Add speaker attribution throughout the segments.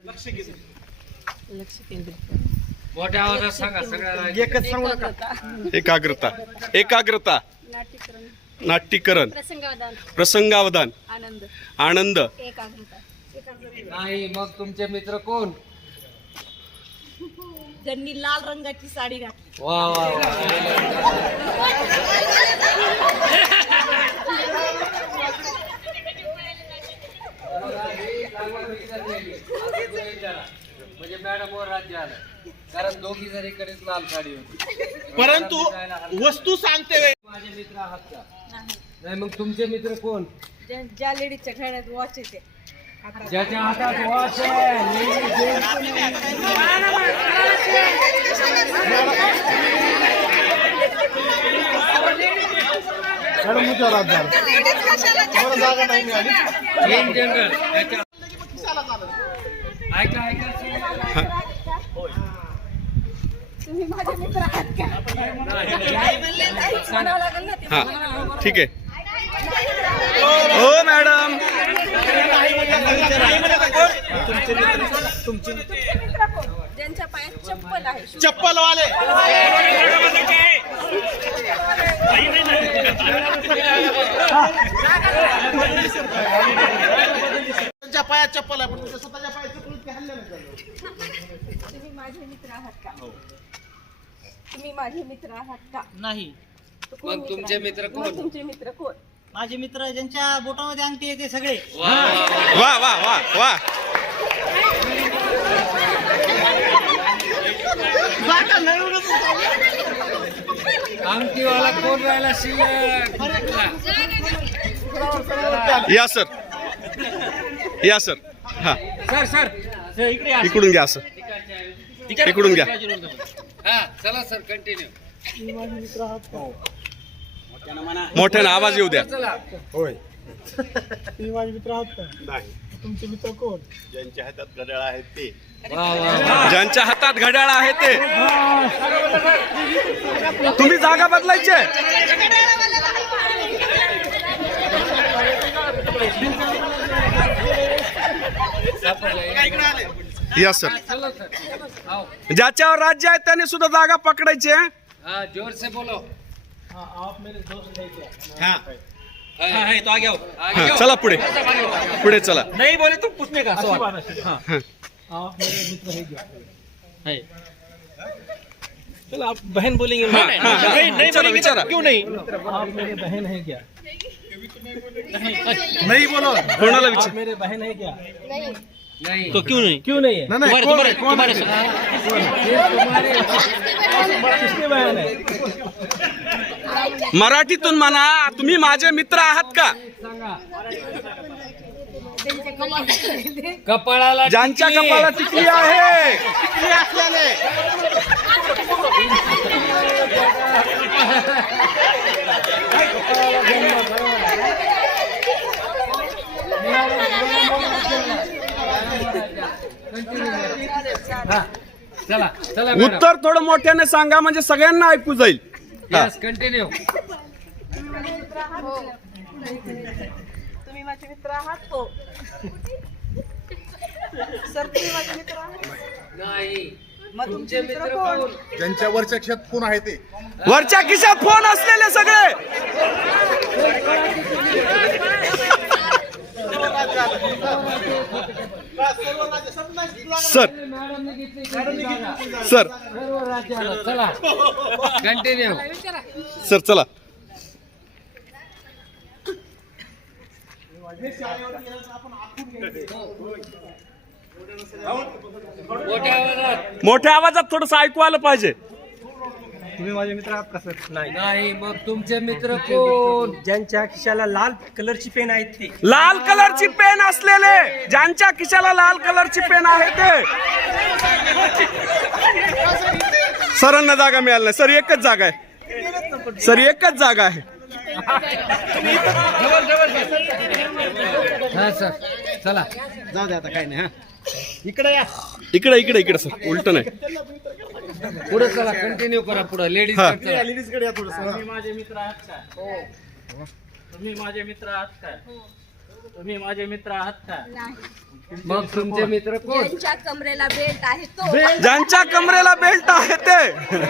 Speaker 1: लक्ष केंद्रित कर.
Speaker 2: मोठ्या आवाजात सांगा सगळ्याला.
Speaker 1: एकच सांगू नका.
Speaker 3: एकाग्रता, एकाग्रता,
Speaker 4: नाट्यकरण,
Speaker 3: नाट्यकरण,
Speaker 4: प्रसंगावधान,
Speaker 3: प्रसंगावधान,
Speaker 4: आनंद,
Speaker 3: आनंद.
Speaker 4: एकाग्रता.
Speaker 2: नाही मग तुमचे मित्र कोण?
Speaker 4: ज्यांनी लाल रंगाची साडी घातली.
Speaker 2: वा वा वा. म्हणजे मॅडम वर राज्य आलं कारण दोघी जण इकडेच लाल साडी होती.
Speaker 1: परंतु वस्तू सांगते वेळी
Speaker 2: माझे मित्र आहात का? नाही मग तुमचे मित्र कोण?
Speaker 4: ज्या लेडीजच्या घरात वॉच येते,
Speaker 2: ज्याच्या हातात वॉच आहे. इन जनरल ऐका ऐका.
Speaker 4: तुम्ही माझे मित्र आहात का? म्हणावं लागेल ना ते.
Speaker 3: हा ठीक आहे. हो मॅडम.
Speaker 4: तुमचे मित्र कोण? ज्यांच्या पायात चप्पल आहे.
Speaker 1: चप्पल वाले त्यांच्या पायात चप्पल आहे पण तुमच्या स्वतःच्या पायात चप्पल इतके हल्ले नाही करत.
Speaker 4: तुम्ही माझे मित्र आहात का? तुम्ही माझे मित्र आहात का?
Speaker 5: नाही.
Speaker 4: तर कोण
Speaker 2: मग तुमचे
Speaker 4: आहे?
Speaker 2: मित्र कोण?
Speaker 4: मग तुमचे मित्र कोण?
Speaker 5: माझे मित्र ज्यांच्या बोटामध्ये अंगठी येते सगळे.
Speaker 3: वा वा वा वा.
Speaker 2: अंगठीवाला कोण राहिला शिल्लक?
Speaker 3: या सर, या सर. हा
Speaker 2: सर सर
Speaker 3: इकडून घ्या असं, इकडून घ्या.
Speaker 2: हा चला सर कंटिन्यू.
Speaker 3: मोठ्यानं आवाज येऊ द्या.
Speaker 2: चला.
Speaker 1: होय.
Speaker 6: तुम्ही माझे मित्र आहात का?
Speaker 1: नाही.
Speaker 6: तुमचे मित्र कोण?
Speaker 1: ज्यांच्या हातात घड्याळ आहेत ते.
Speaker 2: वा वा.
Speaker 3: ज्यांच्या हातात घड्याळ आहे ते. तुम्ही जागा बदलायची आहे. या सर.
Speaker 2: चला सर. आओ.
Speaker 3: ज्याच्यावर राज्य आहे त्याने सुद्धा जागा पकडायची आहे.
Speaker 2: हाँ जोर से बोलो.
Speaker 6: हाँ, आप मेरे दोस्त है क्या?
Speaker 1: हा
Speaker 2: है तो आगे आओ.
Speaker 3: हा, चला पुढे, पुढे चला.
Speaker 5: नाही बोले तो पूछने का
Speaker 6: अच्छी
Speaker 5: सवाल.
Speaker 6: बात है. हाँ. आप मेरे मित्र है क्या?
Speaker 5: है. चलो आप बहन बोलेंगे.
Speaker 3: हाँ,
Speaker 5: नहीं,
Speaker 3: हाँ,
Speaker 5: नहीं, नहीं
Speaker 3: चलो,
Speaker 5: बोलेंगे
Speaker 3: विचारा.
Speaker 5: तो क्यों नहीं?
Speaker 6: आप मेरे बहन है क्या?
Speaker 1: नाही बोलो.
Speaker 3: कोणाला
Speaker 6: आप
Speaker 3: विचार.
Speaker 6: मेरे बहन है क्या?
Speaker 2: नहीं.
Speaker 5: तो क्यों नहीं?
Speaker 6: क्यों नहीं है?
Speaker 5: तुम्हारे तुम्हारे तुम्हारे से.
Speaker 6: किसके बहन है?
Speaker 3: मराठीतून म्हणा, तुम्ही माझे मित्र आहात का?
Speaker 2: सांगा. कपाळाला
Speaker 3: ज्यांच्या
Speaker 2: टिकली.
Speaker 3: कपाळात टिकली आहे.
Speaker 1: टिकली असलेले.
Speaker 2: हा. चला चला मॅडम.
Speaker 3: उत्तर थोडं मोठ्याने सांगा म्हणजे सगळ्यांना ऐकू जाईल. हा.
Speaker 2: Yes continue.
Speaker 4: तुम्ही माझे मित्र आहात हो. सर तुम्ही माझे मित्र आहात.
Speaker 2: नाही.
Speaker 4: मग तुमचे मित्र कोण?
Speaker 1: ज्यांच्या वरच्या क्षात कोण आहे ते.
Speaker 3: वरच्या खिशात फोन असलेले सगळे. सर, सर,
Speaker 2: सर्व राज्याला चला कंटिन्यू.
Speaker 3: सर चला.
Speaker 2: मोठ्या आवाजात.
Speaker 3: मोठ्या आवाजात थोडस ऐकू आलं पाहिजे.
Speaker 6: तुम्ही माझे मित्र आहात का सर? नाही.
Speaker 2: नाही मग तुमचे मित्र कोण?
Speaker 6: ज्यांच्या खिशाला लाल कलरची पेन आहेत ते.
Speaker 3: लाल कलरची पेन असलेले. ज्यांच्या खिशाला लाल कलरची पेन आहे ते. सरांना जागा मिळाली नाही. सर एकच जागा आहे. सर एकच जागा आहे.
Speaker 2: हा सर चला.
Speaker 1: जाऊ दे आता काही नाही. हा इकडे या.
Speaker 3: इकडे इकडे इकडे सर, उलट नाही.
Speaker 2: पुढे चला कंटिन्यू करा. पुढे लेडीज
Speaker 3: हा.
Speaker 1: लेडीज कडे या थोडस.
Speaker 6: तुम्ही माझे मित्र आहात का? तुम्ही माझे मित्र आहात का?
Speaker 5: तुम्ही माझे मित्र आहात का?
Speaker 4: नाही.
Speaker 2: मग तुमचे मित्र कोण?
Speaker 4: ज्यांच्या कमरेला बेल्ट आहे तो.
Speaker 3: ज्यांच्या कमरेला बेल्ट आहे ते.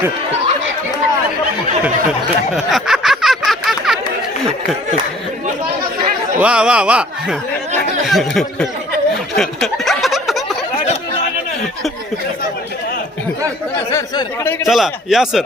Speaker 3: वा वा वा. चला या सर.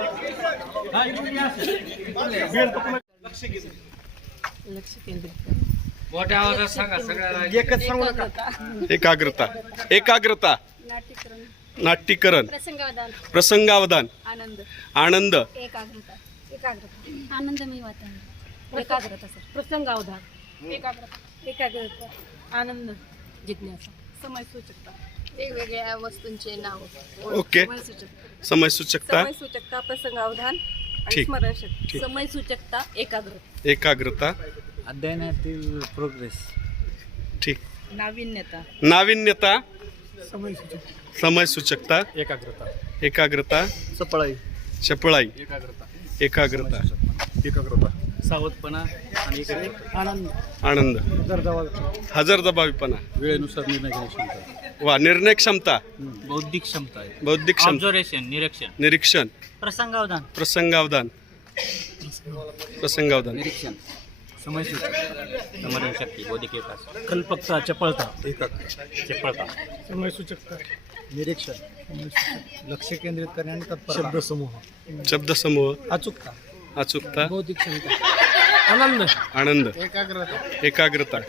Speaker 2: मोठ्या आवाजात सांगा सगळ्याला.
Speaker 6: एकच सांगू नका.
Speaker 3: एकाग्रता. एकाग्रता.
Speaker 4: नाट्यकरण,
Speaker 3: नाट्यकरण.
Speaker 4: प्रसंगावधान,
Speaker 3: प्रसंगावधान.
Speaker 4: आनंद,
Speaker 3: आनंद.
Speaker 4: एकाग्रता, एकाग्रता, आनंदमय वातावरण, एकाग्रता सर, प्रसंगावधान, एकाग्रता, एकाग्रता, आनंद, जिज्ञासा, समयसूचकता, वेगवेगळ्या वस्तूंचे नाव,
Speaker 3: ओके.
Speaker 4: समयसूचकता,
Speaker 3: समयसूचकता.
Speaker 4: समयसूचकता, प्रसंगावधान आणि
Speaker 3: ठीक.
Speaker 4: स्मरणशक्ती,
Speaker 3: ठीक.
Speaker 4: समयसूचकता, एकाग्रता,
Speaker 3: एकाग्रता.
Speaker 5: अध्ययनातील प्रोग्रेस.
Speaker 3: ठीक.
Speaker 4: नाविन्यता,
Speaker 3: नाविन्यता. समयसूचकता.
Speaker 6: एकाग्रता.
Speaker 3: एकाग्रता.
Speaker 6: चपळाई.
Speaker 3: चपळाई.
Speaker 6: एकाग्रता.
Speaker 3: एकाग्रता.
Speaker 6: एकाग्रता.
Speaker 5: सावधपणा आणि
Speaker 6: आनंद.
Speaker 3: आनंद. हजरजबाबीपणा.
Speaker 6: वेळेनुसार निर्णय घेण्याची क्षमता.
Speaker 3: वा. निर्णय क्षमता.
Speaker 5: बौद्धिक क्षमता आहे.
Speaker 3: बौद्धिक क्षमता.
Speaker 5: ऑब्झर्वेशन, निरीक्षण,
Speaker 3: निरीक्षण.
Speaker 5: प्रसंगावधान,
Speaker 3: प्रसंगावधान. प्रसंगावधान.
Speaker 5: स्मरणशक्ती, बौद्धिक विकास,
Speaker 6: कल्पकता. चपळता.
Speaker 5: चपळता,
Speaker 6: समयसूचकता. निरीक्षण. लक्ष केंद्रित करणे आणि तत्पर. शब्दसमूह.
Speaker 3: शब्दसमूह.
Speaker 6: अचूकता.
Speaker 3: अचूकता.
Speaker 6: बौद्धिक क्षमता. आनंद.
Speaker 3: आनंद.
Speaker 6: एकाग्रता.
Speaker 3: एकाग्रता.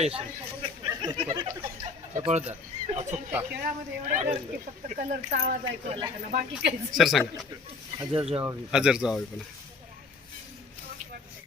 Speaker 6: चपळता. अचूकता.
Speaker 4: खेळामध्ये एवढं की फक्त कलरचा आवाज ऐकू आला का ना, बाकी काही
Speaker 3: सर सांगा.
Speaker 6: हजर जबाबी.
Speaker 3: हजरजबाबीपणा.